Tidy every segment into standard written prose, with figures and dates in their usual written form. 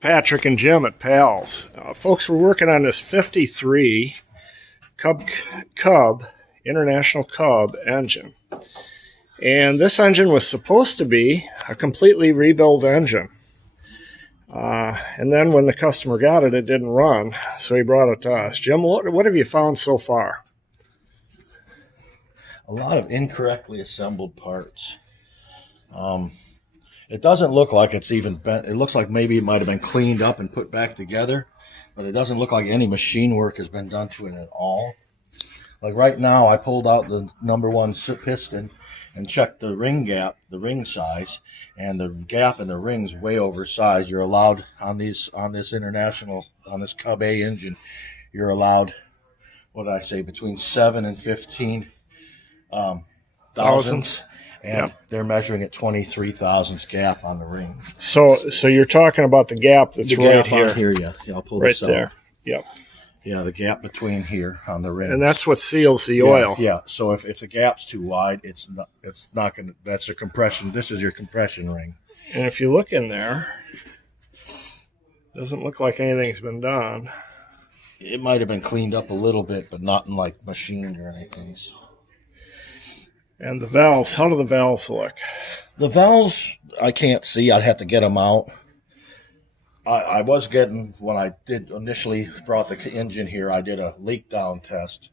Patrick and Jim at Pals. Folks, we're working on this 53 Cub, International Cub engine. And this engine was supposed to be a completely rebuilt engine. And then when the customer got it, it didn't run, so he brought it to us. Jim, what have you found so far? A lot of incorrectly assembled parts. It doesn't look like it's even bent. It looks like maybe it might have been cleaned up and put back together, but it doesn't look like any machine work has been done to it at all. Like right now, I pulled out the number one piston and checked the ring gap, the ring size, and the gap in the ring's way oversized. You're allowed on this Cub A engine, you're allowed, what did I say, between 7 and 15 thousandths. And they're measuring at 23 thousandths gap on the rings. So you're talking about the gap that's right here. On here, yeah. I'll pull right this there. out. Yep. Yeah, the gap between here on the rings. And that's what seals the oil. Yeah. So if the gap's too wide, it's not going to. That's your compression. This is your compression ring. And if you look in there, doesn't look like anything's been done. It might have been cleaned up a little bit, but not like machined or anything. So. And the valves, how do the valves look? The valves, I can't see. I'd have to get them out. I was getting, when I did initially brought the engine here, I did a leak down test,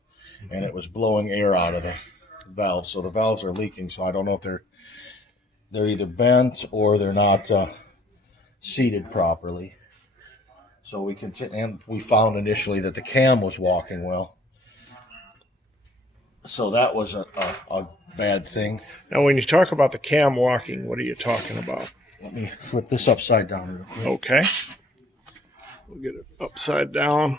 and it was blowing air out of the valves. So the valves are leaking, so I don't know if they're either bent or they're not seated properly. So we and we found initially that the cam was walking well. So that was a bad thing. Now, when you talk about the cam walking, what are you talking about? Let me flip this upside down real quick. Okay. We'll get it upside down.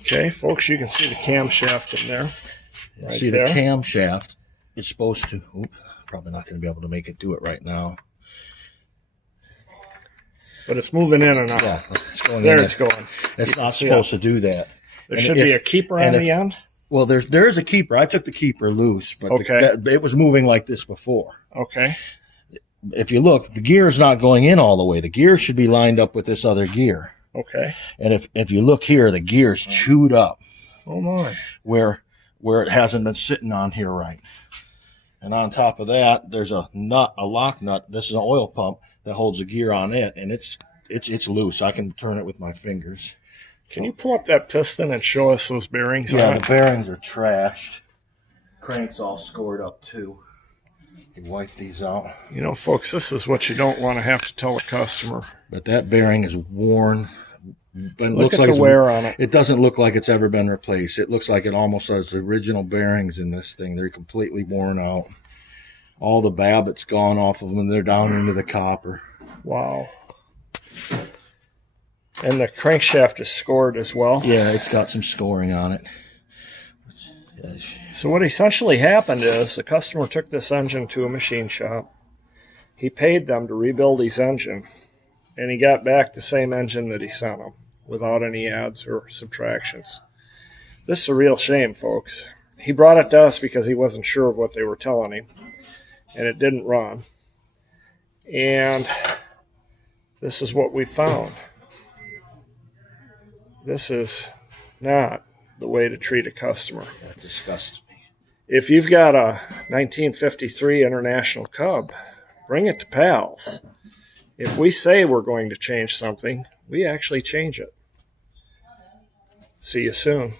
Okay, folks, you can see the camshaft in there. Right see there. The camshaft is supposed to, probably not going to be able to make it do it right now. But it's moving in and out. Yeah, it's going there in. It's going. It's not supposed to do that. There should be a keeper on the end? Well, there is a keeper. I took the keeper loose, but it was moving like this before. Okay. If you look, the gear is not going in all the way. The gear should be lined up with this other gear. Okay. And if you look here, the gear is chewed up. Oh my! Where it hasn't been sitting on here right. And on top of that, there's a lock nut. This is an oil pump that holds the gear on it, and it's loose. I can turn it with my fingers. Can you pull up that piston and show us those bearings? Yeah, the bearings are trashed. Crank's all scored up too. You wipe these out. You know, folks, this is what you don't want to have to tell a customer. But that bearing is worn. But look at the wear on it. It doesn't look like it's ever been replaced. It looks like it almost has the original bearings in this thing. They're completely worn out. All the babbitt's gone off of them, and they're down into the copper. Wow. And the crankshaft is scored as well? Yeah, it's got some scoring on it. So what essentially happened is the customer took this engine to a machine shop. He paid them to rebuild his engine, and he got back the same engine that he sent him without any adds or subtractions. This is a real shame, folks. He brought it to us because he wasn't sure of what they were telling him, and it didn't run. And this is what we found. This is not the way to treat a customer. That disgusts me. If you've got a 1953 International Cub, bring it to Pals. If we say we're going to change something, we actually change it. See you soon.